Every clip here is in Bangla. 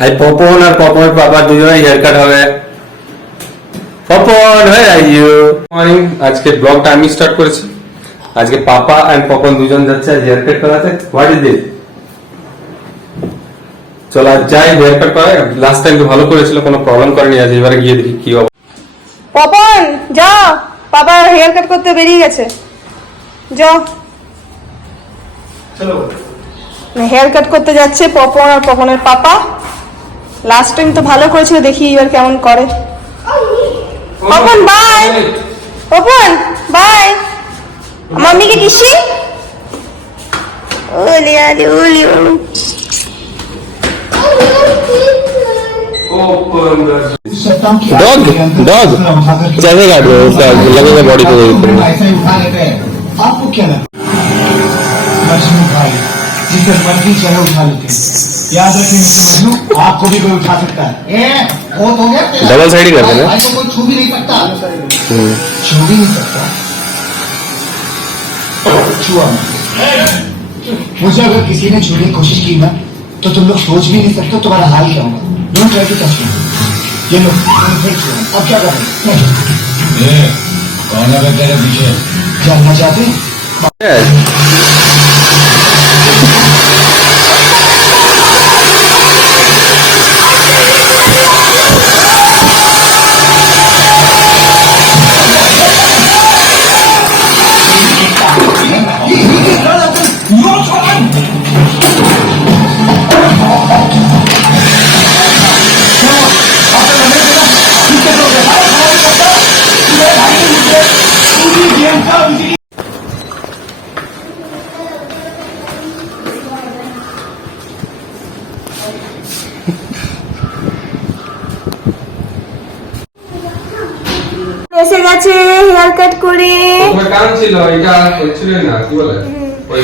আজ পপন আর পপনের পাপা দুজনে হেয়ার কাট হবে। পপন, where are you? মর্নিং, আজকে ব্লগটা আমি স্টার্ট করেছি। আজকে পাপা এন্ড পপন দুজন যাচ্ছে হেয়ার কাট করাতে। What is it? চল আজ যাই হেয়ার কাট করাই। লাস্ট টাইম তো ভালো করেছিল, কোনো প্রবলেম করেনি। আজ এবারে গিয়ে দেখি কি হবে। পপন যাও, পাপা হেয়ার কাট করতে বেরিয়ে গেছে, যাও। চলো, হেয়ার কাট করতে যাচ্ছে পপন আর পপনের পাপা। লাস্ট টাইম তো ভালো করেছিল, দেখি এবার কেমন করে। পপন বাই, পপন বাই, মাম্মিকে কিসি। ওলি আলি ওলি डॉग डॉग चलेगा ब्रो, उसका लगेगा बॉडी को। ऐसा ही उठा लेते हैं। आपको क्या लगता है? मजनू भाई जिसे मर्जी चाहे उठा लेते हैं। याद रखें मजनू, आपको भी कोई उठा सकता है। बहुत हो गया, डबल साइड ही करते हैं। भाई को कोई छू भी नहीं सकता, छू भी नहीं सकता। छुआ मुझे अगर किसी ने छूने की कोशिश की ना, तो तुम लोग सोच भी नहीं सकते तुम्हारा हाल क्या होगा। Don't try to touch me. ये लो, अब क्या करें? कौन है तेरे पीछे? जानना चाहते हैं? এসে গেছে হেয়ার কাট করে। তোমার কাম ছিল এটা ছিল না, কি বলে ওই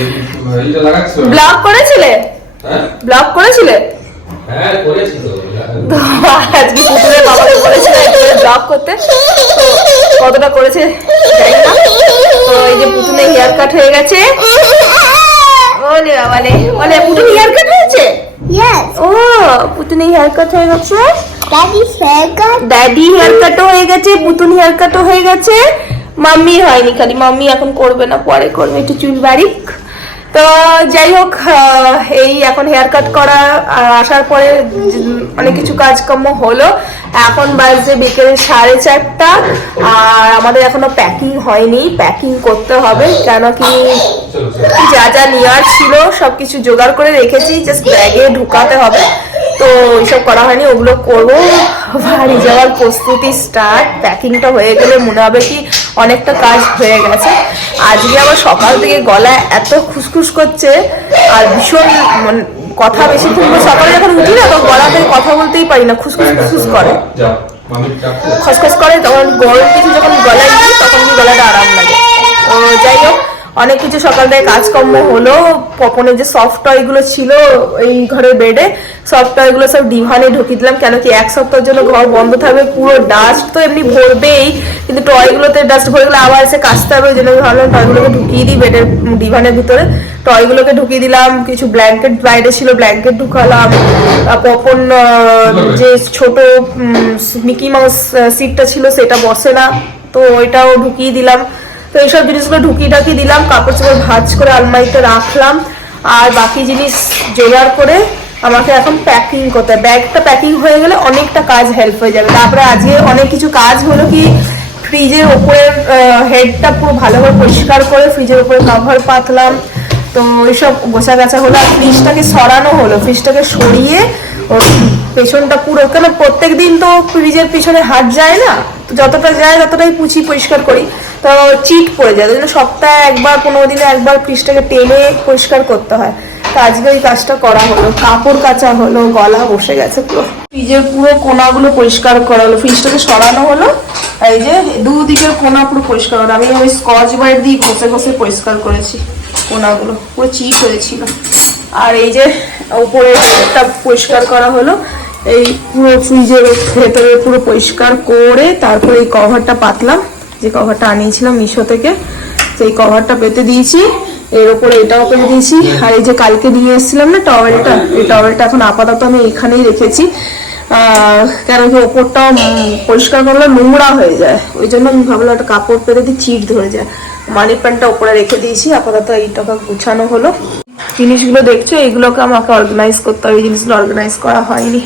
এটা লাগাচ্ছো। ব্লগ করেছিলে? হ্যাঁ ব্লগ করেছিলে? হ্যাঁ করেছি তো। আজকে পুতুলের বাবাকে বলেছিল ব্লগ করতে, তো কতটা করেছে জানি না। তো এই যে পুতুলের হেয়ার কাট হয়ে গেছে। ওলে বাবালে, ওলে পুতুল হেয়ার কাট হয়েছে। Yes. ও পুতুল হেয়ার কাট হয়ে গেছে। Daddy's haircut. ড্যাডি হেয়ার কাটও হয়ে গেছে, পুতুল হেয়ার কাটও হয়ে গেছে। মাম্মি হয়নি, খালি মাম্মি এখন করবে না, পরে করবে, একটু চুল বারিক। তো যাই হোক, এই এখন হেয়ার কাট করা আসার পরে অনেক কিছু কাজকর্ম হলো। এখন বাজে বিকেল 4:30, আর আমাদের এখনো প্যাকিং হয়নি, প্যাকিং করতে হবে। কেন কি যা যা নেওয়ার ছিল সবকিছু জোগাড় করে রেখেছি, জাস্ট ব্যাগে ঢুকাতে হবে। তো ওইসব করা হয়নি, ওগুলো করবো। বাড়ি যাওয়ার প্রস্তুতি স্টার্ট। প্যাকিংটা হয়ে গেলে মনে হবে কি অনেকটা কাজ হয়ে গেছে। আজকে আবার সকাল থেকে গলায় এত খুসখুস করছে, আর ভীষণ কথা বেশি সকালে যখন উঠি না, তখন গলা থেকে কথা বলতেই পারি না, খুসখুস খুসখুস করে, খসখস করে। তখন গরম কিছু যখন গলায় নিই, তখন কি গলাটা আরাম লাগে। তো যাই হোক, অনেক কিছু সকাল থেকে কাজকর্ম হলো। পপনের যে সফট টয় গুলো ছিল এই ঘরের বেডে, সফট টয় গুলো সব ডিভানে ঢুকিয়ে দিলাম। কেন কি এক সপ্তাহের জন্য ঘর বন্ধ থাকবে, পুরো ডাস্ট তো এমনি ভরবেই, কিন্তু টয় গুলোতে ডাস্ট ভরে গেলে আবার এসে কাচতে হবে। ওই জন্য ভাবলাম টয় গুলোকে ঢুকিয়ে দিই বেডের ডিভানের ভিতরে। টয় গুলোকে ঢুকিয়ে দিলাম, কিছু ব্ল্যাঙ্কেট বাইরে ছিল, ব্ল্যাঙ্কেট ঢুকালাম। পপন যে ছোট মিকি মাউস সিটটা ছিল সেটা বসে না, তো ওইটাও ঢুকিয়ে দিলাম। তো এইসব জিনিসগুলো ঢুকিয়ে ঢাকিয়ে দিলাম, কাপড় চোপড় ভাঁজ করে আলমারিতে রাখলাম। আর বাকি জিনিস জোগাড় করে আমাকে এখন প্যাকিং করতে হবে। ব্যাগটা প্যাকিং হয়ে গেলে অনেকটা কাজ হেল্প হয়ে যাবে। তারপরে আজকে অনেক কিছু কাজ হলো কি, ফ্রিজের ওপরের হেডটা পুরো ভালোভাবে পরিষ্কার করে ফ্রিজের উপরে কভার পাতলাম। তো ওইসব গোছা গাছা হলো। আর ফ্রিজটাকে সরানো হলো, ফ্রিজটাকে সরিয়ে ওর পেছনটা পুরো, কেন প্রত্যেক দিন তো ফ্রিজের পিছনে হাত যায় না, তো যতটা যায় ততটাই পুছি পরিষ্কার করি, তো চিট পড়ে যায়। ওই জন্য সপ্তাহে একবার, 15 দিনে একবার ফ্রিজটাকে টেনে পরিষ্কার করতে হয়। তো আজকে ওই কাজটা করা হলো, কাপড় কাচা হলো, গলা বসে গেছে পুরো। ফ্রিজের পুরো কোনাগুলো পরিষ্কার করা হলো, ফ্রিজটাকে সরানো হলো। এই যে দুদিকের কোনা পুরো পরিষ্কার হলো। আমি ওই স্কচ ব্রাইট দিয়ে ঘষে ঘষে পরিষ্কার করেছি, কোনাগুলো পুরো চিট হয়েছিল। আর এই যে উপরে একটা পরিষ্কার করা হলো, এই পুরো ফ্রিজের ভেতরে পুরো পরিষ্কার করে তারপরে এই কভারটা পাতলাম, যে কভারটা আনিয়েছিলাম মিশো থেকে, সেই কভারটা পেতে দিয়েছি। এর উপরে এটাও করে দিয়েছি। আর এই যে কালকে নিয়ে এসেছিলাম না টওয়েলটা, এই টওয়েলটা এখন আপাতত আমি এখানেই রেখেছি, কেন কি ওপরটা পরিষ্কার করলে নোংরা হয়ে যায়, ওই জন্য আমি ভাবলাম একটা কাপড় পেরে দিই, চিট ধরে যায়। মানি প্যান্টটা উপরে রেখে দিয়েছি, আপাতত এইটাকে গুছানো হলো। জিনিসগুলো দেখছো, এগুলোকে আমাকে অর্গানাইজ করতে হবে, এই জিনিসগুলো অর্গানাইজ করা হয়নি।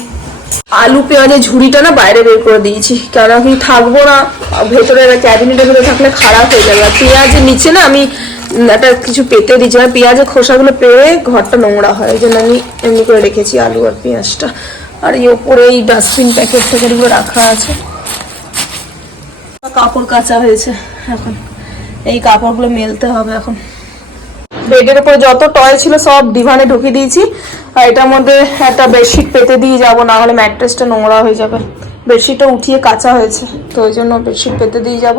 আলু পেঁয়াজের ঝুড়িটা না বাইরে বের করে দিয়েছি, কেন কি থাকবো না, ভেতরে ক্যাবিনেটের ভেতরে থাকলে খারাপ হয়ে যাবে। আর পেঁয়াজের নিচে না আমি একটা কিছু পেতে দিয়েছি, মানে পেঁয়াজের খোসাগুলো পেয়ে ঘরটা নোংরা হয়, এই জন্য আমি এমনি করে রেখেছি আলু আর পেঁয়াজটা। আর এই ওপরে এই ডাস্টবিন প্যাকেট ট্যাকেটগুলো রাখা আছে। কাপড় কাচা হয়েছে, এখন এই কাপড়গুলো মেলতে হবে। এখন বেডের উপরে যত টয় ছিল সব ডিভানে ঢুকিয়ে দিয়েছি, আর এটার মধ্যে একটা বেডশিট পেতে দিয়ে যাবো, না হলে ম্যাট্রেসটা নোংরা হয়ে যাবে। বেডশিটটা উঠিয়ে কাচা হয়েছে, তো ওই জন্য বেডশিট পেতে দিয়ে যাব।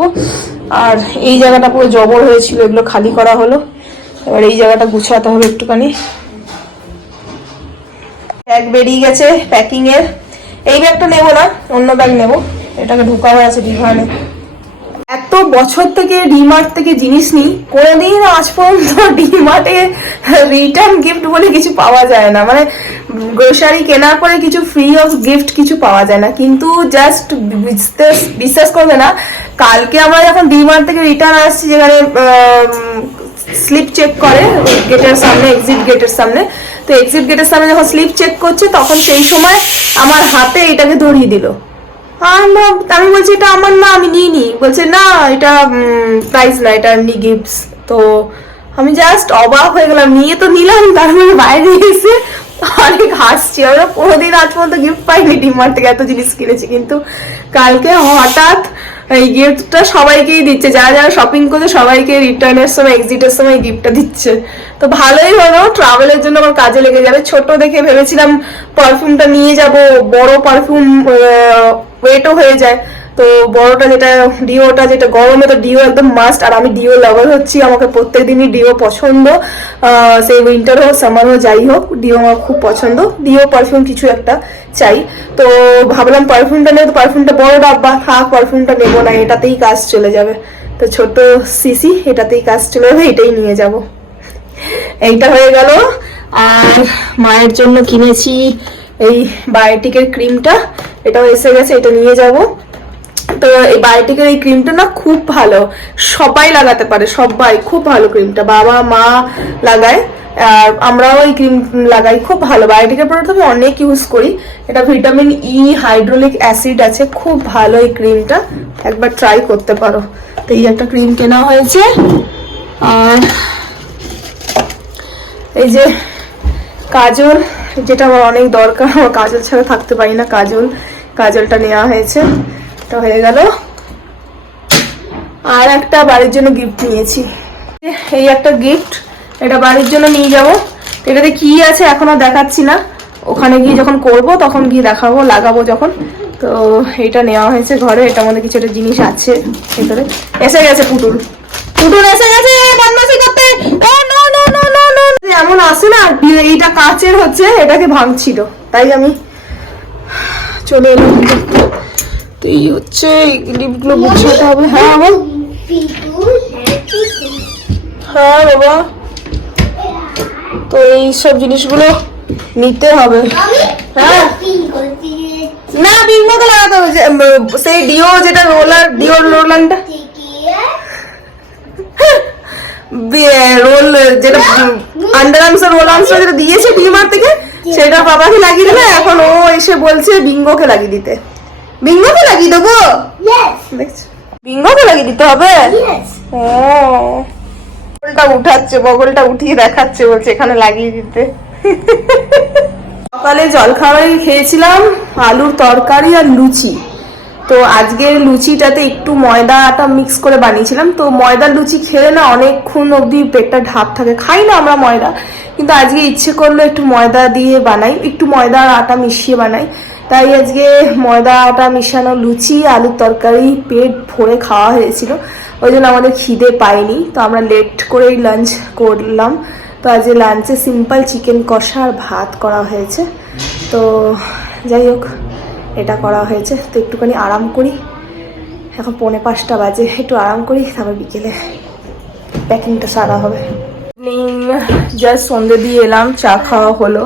আর এই জায়গাটা পুরো জবর হয়েছিল, এগুলো খালি করা হলো, এবার এই জায়গাটা গুছাতে হবে একটুখানি। ব্যাগ বেরিয়ে গেছে প্যাকিং এর, এই ব্যাগটা নেবো না, অন্য ব্যাগ নেবো, এটাকে ঢোকা হয়ে আছে ডিভানে। এত বছর থেকে ডিমার্ট থেকে জিনিস নিই, কোনোদিন আজ পর্যন্ত ডিমার্টে রিটার্ন গিফট বলে কিছু পাওয়া যায় না, মানে গ্রোসারি কেনার পরে কিছু ফ্রি অফ গিফট কিছু পাওয়া যায় না। কিন্তু জাস্ট বিশ্বাস করবে না, কালকে আমরা যখন ডিমার্ট থেকে রিটার্ন আসছি, যেখানে স্লিপ চেক করে গেটের সামনে, এক্সিট গেটের সামনে, তো এক্সিট গেটের সামনে যখন স্লিপ চেক করছে, তখন সেই সময় আমার হাতে এটাকে ধরিয়ে দিল। আমি বলছি এটা আমার না, আমি নিইনি। বলছে না এটা প্রাইস না, এটা এমনি গিফটস। তো আমি জাস্ট অবাক হয়ে গেলাম, নিয়ে তো নিলাম, তারপরে বাইরে এসে অনেক হাসছি। আমরা কোনোদিন আজ পর্যন্ত গিফট পাইনি ডিমার্ট থেকে, এত জিনিস কিনেছি, কিন্তু কালকে হঠাৎ এই গিফটটা সবাইকেই দিচ্ছে, যারা যারা শপিং করছে সবাইকে রিটার্নের সময় এক্সিটের সময় গিফটটা দিচ্ছে। তো ভালোই হলো, ট্রাভেলের জন্য আমার কাজে লেগে যাবে। ছোট দেখে ভেবেছিলাম পারফিউমটা নিয়ে যাব, বড় পারফিউম ওয়েটও হয়ে যায়, তো বড়টা যেটা ডিওটা, যেটা গরমে তো ডিও একদম মাস্ট, আর আমি ডিও লাভার হচ্ছি, আমাকে প্রত্যেকদিনই ডিও পছন্দ, সেই উইন্টার হোক সামার হোক যাই হোক, ডিও আমার খুব পছন্দ। ডিও পারফিউম কিছু একটা চাই, তো ভাবলাম পারফিউমটা নেব, তো পারফিউমটা বড় ডাব্বা, থাক পারফিউমটা নেবো না, এটাতেই কাজ চলে যাবে। তো ছোট সিসি, এটাতেই কাজ চলে যাবে, এটাই নিয়ে যাব। এইটা হয়ে গেল। আর মায়ের জন্য কিনেছি এই বায়োটিকের ক্রিমটা, এটাও এসে গেছে, এটা নিয়ে যাব। তো এই বায়োটিকের এই ক্রিমটা না খুব ভালো, সবাই লাগাতে পারে, সবাই, খুব ভালো ক্রিমটা, বাবা মা লাগায়, আর আমরাও এই ক্রিম লাগাই, খুব ভালো। বায়োটিকের প্রোডাক্ট আমি অনেক ইউজ করি, এটা ভিটামিন ই হাইড্রোলিক অ্যাসিড আছে, খুব ভালো এই ক্রিমটা, একবার ট্রাই করতে পারো। তো এই একটা ক্রিম কেনা হয়েছে। আর এই যে কাজল, যেটা আমার অনেক দরকার, আমার কাজল ছাড়া থাকতে পারি না, কাজলটা নেওয়া হয়েছে, এটা হয়ে গেল। আর একটা বাড়ির জন্য গিফট নিয়েছি, এই একটা গিফট, এটা বাড়ির জন্য নিয়ে যাব। এটাতে কি আছে এখনো দেখাচ্ছি না, ওখানে গিয়ে যখন করব তখন গিয়ে দেখাবো, লাগাবো যখন। তো এটা নেওয়া হয়েছে ঘরে, এটার মধ্যে কিছু একটা জিনিস আছে ভেতরে। এসে গেছে পুতুল এসে গেছে বদমাশি করতে, এমন আসে না, এইটা কাচের হচ্ছে, এটাকে ভাঙছিল, তাই আমি চলে এলাম। তো এই হচ্ছে ক্লিপগুলো গুছাতে হবে। হ্যাঁ বল। হ্যাঁ বাবা, তো এই সব জিনিসগুলো নিতে হবে। হ্যাঁ না, বিঙ্গোকে লাগাতে হবে, সেই ডিও যেটা রোলার, ডিওর রোলারটা, রোল যেটা আন্ডার আর্মস রোল আর্মস যেটা দিয়েছে ডিমার্ট থেকে, সেটা বাবাকে লাগিয়ে দেবে। এখন ও এসে বলছে বিঙ্গোকে লাগিয়ে দিতে। বিঙ্গোকে লাগিয়ে দেবো, দেখছো, বিঙ্গোকে লাগিয়ে দিতে হবে। ও বগলটা উঠাচ্ছে, বগলটা উঠিয়ে দেখাচ্ছে, বলছে এখানে লাগিয়ে দিতে। সকালে জলখাবারে খেয়েছিলাম আলুর তরকারি আর লুচি। তো আজকের লুচিটাতে একটু ময়দা আটা মিক্স করে বানিয়েছিলাম। তো ময়দার লুচি খেলে না অনেকক্ষণ অবধি পেটটা ঢাপ থাকে, খাই না আমরা ময়দা, কিন্তু আজকে ইচ্ছে করলো একটু ময়দা দিয়ে বানাই, একটু ময়দা আর আটা মিশিয়ে বানাই। তাই আজকে ময়দা আটা মিশানো লুচি আলুর তরকারি পেট ভরে খাওয়া হয়েছিল, ওই জন্য আমাদের খিদে পায়নি। তো আমরা লেট করেই লাঞ্চ করলাম। তো আজকে লাঞ্চে সিম্পল চিকেন কষা আর ভাত করা হয়েছে। তো যাই হোক, এটা করা হয়েছে। তো একটুখানি আরাম করি, এখন 4:45 বাজে, একটু আরাম করি, তারপর বিকেলে প্যাকিংটা সারা হবে। জাস্ট সন্ধ্যে দিয়ে এলাম, চা খাওয়া হলো,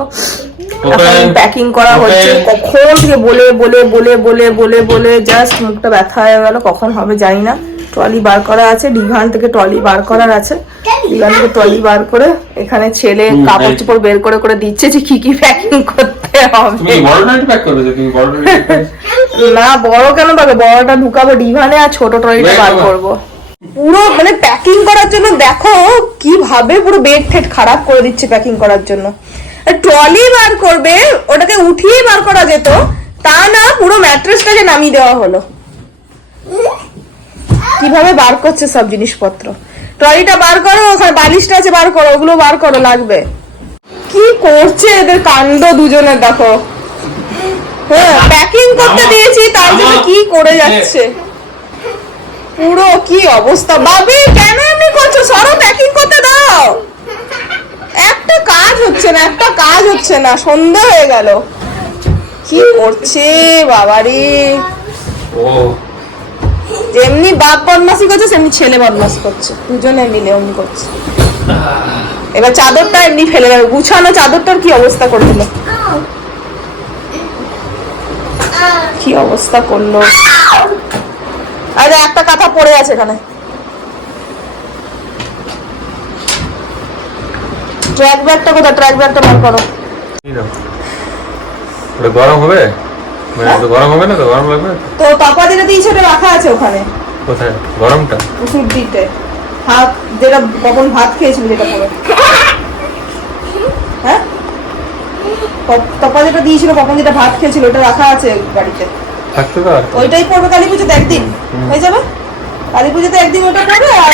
এখন Open. প্যাকিং করা হচ্ছে। Open. কখন থেকে বলে বলে বলে বলে বলে বলে জাস্ট মুখটা ব্যথা হয়ে গেল, কখন হবে জানি না। ট্রলি বার করা আছে, ডিভান থেকে ট্রলি বার করার আছে, ডিভান থেকে ট্রলি বার করে এখানে ছেলে কাপড় চোপড় বের করে করে দিচ্ছে যে কি কি প্যাকিং করতে তুমি হবে। কি বড় নাইট প্যাক করবে? তুমি বড় নাইট না বড় কেন পাবে, বড়টা ঢুকাবো ডিভানে আর ছোট ট্রলিটা বার করবো। পুরো মানে প্যাকিং করার জন্য দেখো কিভাবে পুরো বেড ঠেট খারাপ করে দিচ্ছে প্যাকিং করার জন্য। ট্রলি বার করবে, ওটাকে উঠিয়ে বার করা যেত, তা না পুরো ম্যাট্রেসটাকে নামিয়ে দেওয়া হলো। কিভাবে বার করছে সব জিনিসপত্র। ট্রলিটা বার করো, ওখানে বালিশটা আছে বার করো, ওগুলো বার করো, লাগবে। কি করছে এদের কাণ্ড দুজনের দেখো। হ্যাঁ প্যাকিং করতে দিয়েছি তার জন্য কি করে যাচ্ছে পুরো, কি অবস্থা। বাবি কেন এমনি করছো, সরো প্যাকিং করতে দাও। একটা কাজ হচ্ছে না, একটা কাজ হচ্ছে না, সন্ধ্যা হয়ে গেল। কি করছে বাবারে। ও যেমনি বাপ বদমাসি করছে সেমনি ছেলে বদমাসি করছে, দুজনে মিলে অমনি করছে। এবার চাদরটা এমনি ফেলে দেবে, গুছানো চাদরটার কি অবস্থা করে দিল, কি অবস্থা করলো। আরে একটা কথা পড়ে আছে এখানে, ট্র্যাক ব্যাগটা কোথায়, ট্র্যাক ব্যাগটা বার করো। ওটা গরম হবে? মানে তো গরম হবে না তো? গরম লাগবে তো তপা যেটা দিয়েছে ওটা রাখা আছে ওখানে কোথায় গরমটা? ওষুধ দিতে, হাত যেটা কখন ভাত খেয়েছিল যেটা পরে, হ্যাঁ তপা যেটা দিয়েছিল কখন যেটা ভাত খেয়েছিল ওটা রাখা আছে বাড়িতে। থাকতে তো আর ওইটাই পড়বে কালী পুজোতে একদিন, হয়ে যাবে কালী পুজোতে একদিন ওটা পড়বে। আর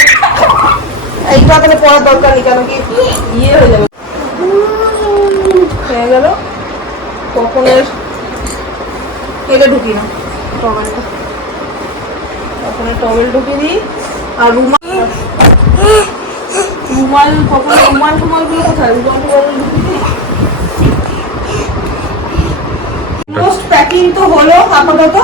এইটা তাহলে পড়ার দরকার নেই, কেন কি ইয়ে হয়ে যাবে। হয়ে গেল কখনের এটা ঢুকি না, টমেলটা কখনের টমেল ঢুকিয়ে দিই। আর রুমাল কখনো রুমাল টুমালগুলো কোথায়, রুমাল টুমাল ঢুকিয়ে দিই। মোস্ট প্যাকিং তো হলো আপাতত,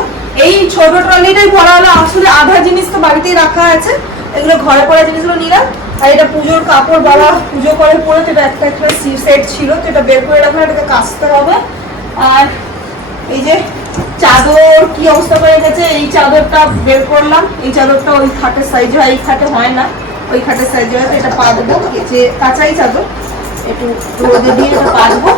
এই ছোট ট্রলিটাই ভরা হলো। আসলে আধা জিনিস তো বাড়িতেই রাখা আছে, এগুলো ঘরে পড়া জিনিসগুলো নিলাম। আর এটা পুজোর কাপড় বাবা পুজো করে পরে, যেটা একটা একটা সেট ছিল, তো এটা বের করে রাখলাম, এটাকে কাচতে হবে। আর এই যে চাদর কি অবস্থা হয়ে গেছে, এই চাদরটা বের করলাম, এই চাদরটা ওই খাটের সাইজে হয়, এই খাটে হয় না, ওই খাটের সাইজে হয়, এটা পাতবো, যে কাঁচাই চাদর একটু রোদে দিয়ে এটা পাতবো।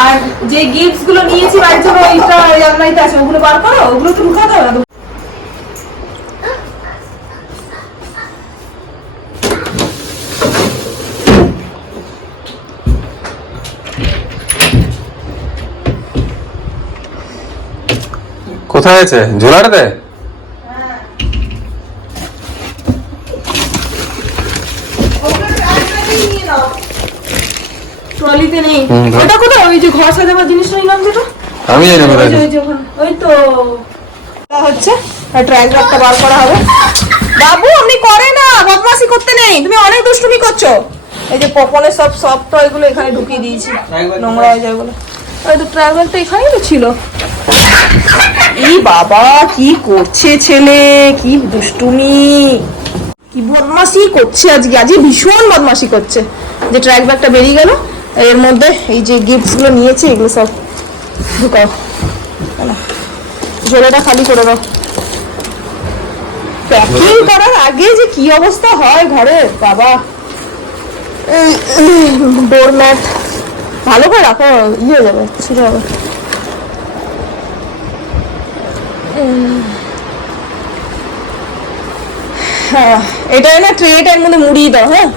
আর যে গিফটস গুলো নিয়েছি বাড়ির জন্য, ওইটা ওই আলমারিতে আছে, ওগুলো বার করো, ওগুলো তো ঢুকাতে হবে না। কোথায় আছে ঝোলাটাতে? ট্রলিতে নেই, ওটা কোথায়, ওই যে ঘর সাজাবার জিনিসটা নিলাম যেটা, আমি জানি না কোথায়। ওই তো হচ্ছে ট্র্যাক ব্যাগটা বার করা হবে। বাবু আপনি করে না, বদমাশি করতে নেই, তুমি অনেক দুষ্টুমি করছো। এই যে পপনের সব সফট টয়গুলো এখানে ঢুকিয়ে দিয়েছি, নোংরা হয়ে যায় বলে। ওই তো ট্র্যাক ব্যাগটা এখানেই তো ছিল। এই বাবা কি করছে ছেলে, কি দুষ্টুমি, কি বদমাশি করছে আজকে, আজকে ভীষণ বদমাশি করছে। যে ট্র্যাক ব্যাগটা বেরিয়ে গেল, এর মধ্যে এই যে গিফটস গুলো নিয়েছি এগুলো সব ঢুকাও, ঝোলাটা খালি করে দাও। প্যাকিং করার আগে যে কি অবস্থা হয় ঘরে বাবা। ডোরম্যাট ভালো করে রাখো, ইয়ে হয়ে যাবে, ছিঁড়ে যাবে। হ্যাঁ এটা না ট্রেটার মধ্যে মুড়িয়ে দাও, হ্যাঁ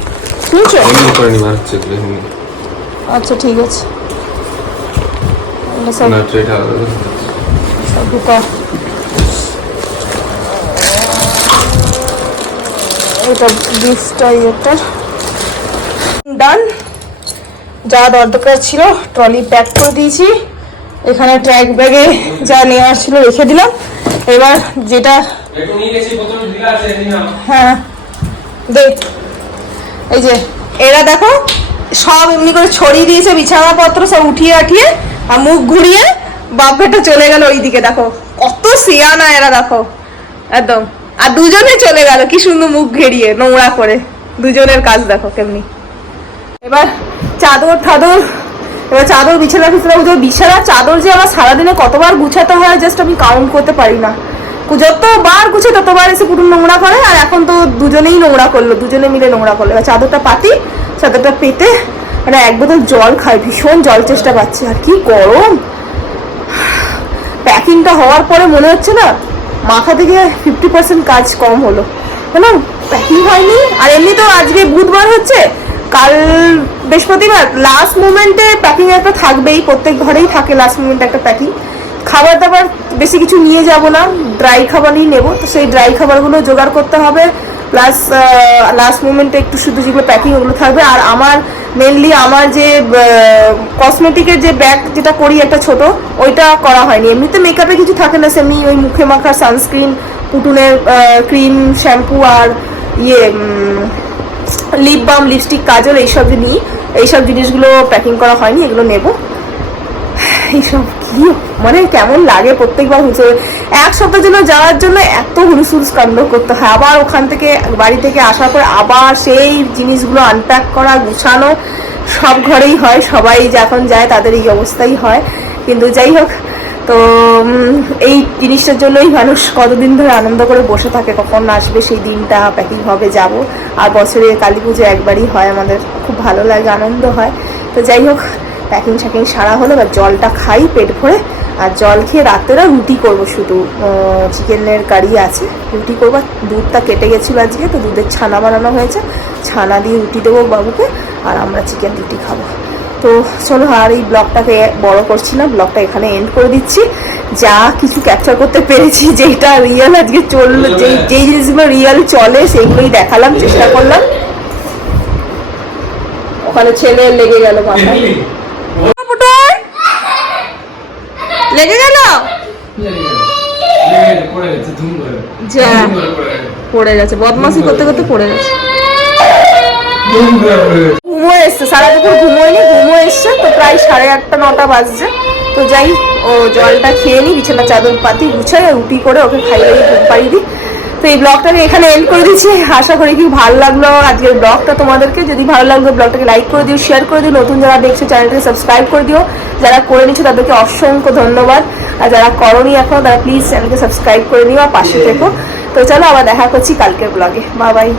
শুনছো? এমনি করে নিবা হচ্ছে এমনি। আচ্ছা ঠিক আছে, এগুলো সব না ট্রেটা সব ঢুকাও। এটা গিফটটা এটা ডান, যা দরকার ছিল ট্রলি প্যাক করে দিয়েছি। এখানে ট্র্যাক ব্যাগে যা নেওয়ার ছিল রেখে দিলাম। এবার যেটা একটু নিয়ে গেছি বোতল ঢিলা আছে এই নাও। হ্যাঁ দে, এই যে এরা দেখো সব এমনি করে ছড়িয়ে দিয়েছে বিছানাপত্র সব উঠিয়ে আঠিয়ে, আর মুখ ঘুরিয়ে বাপ বেটা চলে গেল ওইদিকে। দেখো কত সিয়ানা এরা, দেখো একদম। আর দুজনে চলে গেল কি সুন্দর মুখ ঘেরিয়ে নোংরা করে, দুজনের কাজ দেখো কেমনি। এবার চাদর ঠাদর, এবার চাদর বিছানা বিছানা চাদর যে আমার সারাদিনে কতবার গুছাতে হয় জাস্ট আমি কাউন্ট করতে পারি না। যতবার গুছে ততবার এসে পুরো নোংরা করে, আর এখন তো দুজনেই নোংরা করলো, দুজনে মিলে নোংরা করলো। এবার চাদরটা পাতি, চাদরটা পেতে মানে এক বোতল জল খাই, ভীষণ জল চেষ্টা পাচ্ছি। আর কি গরম, প্যাকিংটা হওয়ার পরে মনে হচ্ছে না মাথা থেকে 50% কাজ কম হলো, মানে প্যাকিং হয়নি। আর এমনি তো আজকে বুধবার হচ্ছে, কাল বৃহস্পতিবার, লাস্ট মোমেন্টে প্যাকিং একটা থাকবেই, প্রত্যেক ঘরেই থাকে লাস্ট মোমেন্টে একটা প্যাকিং। খাবার দাবার বেশি কিছু নিয়ে যাব না, ড্রাই খাবারই নেব, তো সেই ড্রাই খাবারগুলো জোগাড় করতে হবে, প্লাস লাস্ট মোমেন্টে একটু শুধু যেগুলো প্যাকিং ওগুলো থাকবে। আর আমার মেনলি আমার যে কসমেটিকের যে ব্যাগ যেটা করি একটা ছোট, ওইটা করা হয়নি। এমনিতে মেকআপে কিছু থাকে না, সেমনি ওই মুখে মাখা সানস্ক্রিন, পুটুনের ক্রিম, শ্যাম্পু আর লিপ বাম, লিপস্টিক, কাজল, এইসব যে নিই, এইসব জিনিসগুলো প্যাকিং করা হয়নি, এগুলো নেব। এইসব কি মানে কেমন লাগে প্রত্যেকবার এক সপ্তাহের জন্য যাওয়ার জন্য এত হুলুস কাণ্ড করতে হয়, আবার ওখান থেকে বাড়ি থেকে আসার পর আবার সেই জিনিসগুলো আনপ্যাক করা, গুছানো, সব ঘরেই হয়, সবাই যখন যায় তাদের এই অবস্থাই হয়। কিন্তু যাই হোক, তো এই জিনিসটার জন্যই মানুষ কতদিন ধরে আনন্দ করে বসে থাকে, কখন আসবে সেই দিনটা, প্যাকিং হবে, যাব। আর বছরে কালী পুজো একবারই হয় আমাদের, খুব ভালো লাগে, আনন্দ হয়। তো যাই হোক, প্যাকিং শ্যাকিং সারা হলো, বা জলটা খাই পেট ভরে। আর জল খেয়ে রাত্রেরা রুটি করবো, শুধু চিকেনের কারি আছে, রুটি করবো। দুধটা কেটে গেছিলো আজকে, তো দুধের ছানা বানানো হয়েছে, ছানা দিয়ে রুটি দেবো বাবুকে, আর আমরা চিকেন রুটি খাবো। তো চলো, আর এই ব্লগটাকে বড় করছি না, ব্লগটা এখানে এন্ড করে দিচ্ছি। যা কিছু ক্যাপচার করতে পেরেছি, যেটা রিয়েল আজকে চললো, যেই জিনিসগুলো রিয়েল চলে সেইগুলোই দেখালাম, চেষ্টা করলাম। ওখানে ছেলে লেগে গেল মাথায়, লেগে গেল, যা পড়ে গেছে, বদমাশি করতে করতে পড়ে গেছে। ঘুমো এসছে, সারা দুপুর ঘুমোয়নি, ঘুমো এসছে, তো প্রায় 8:30 9টা বাজছে। তো যাই, ও জলটা খেয়ে নি, বিছানা চাদর পাতি গুছাই, রুটি করে ওকে খাইয়ে ঘুম পাড়িয়ে দিই। তো এই ব্লগটাকে এখানে এন্ড করে দিচ্ছি। আশা করি কি ভালো লাগলো আজকের ব্লগটা তোমাদেরকে। যদি ভালো লাগলো ব্লগটাকে লাইক করে দিও, শেয়ার করে দিও, নতুন যারা দেখছো চ্যানেলটাকে সাবস্ক্রাইব করে দিও, যারা করে নিচ্ছো তাদেরকে অসংখ্য ধন্যবাদ, আর যারা করোনি এখনো তারা প্লিজ চ্যানেলকে সাবস্ক্রাইব করে নিও আর পাশে থেকো। তো চলো, আবার দেখা করছি কালকের ব্লগে। Bye bye.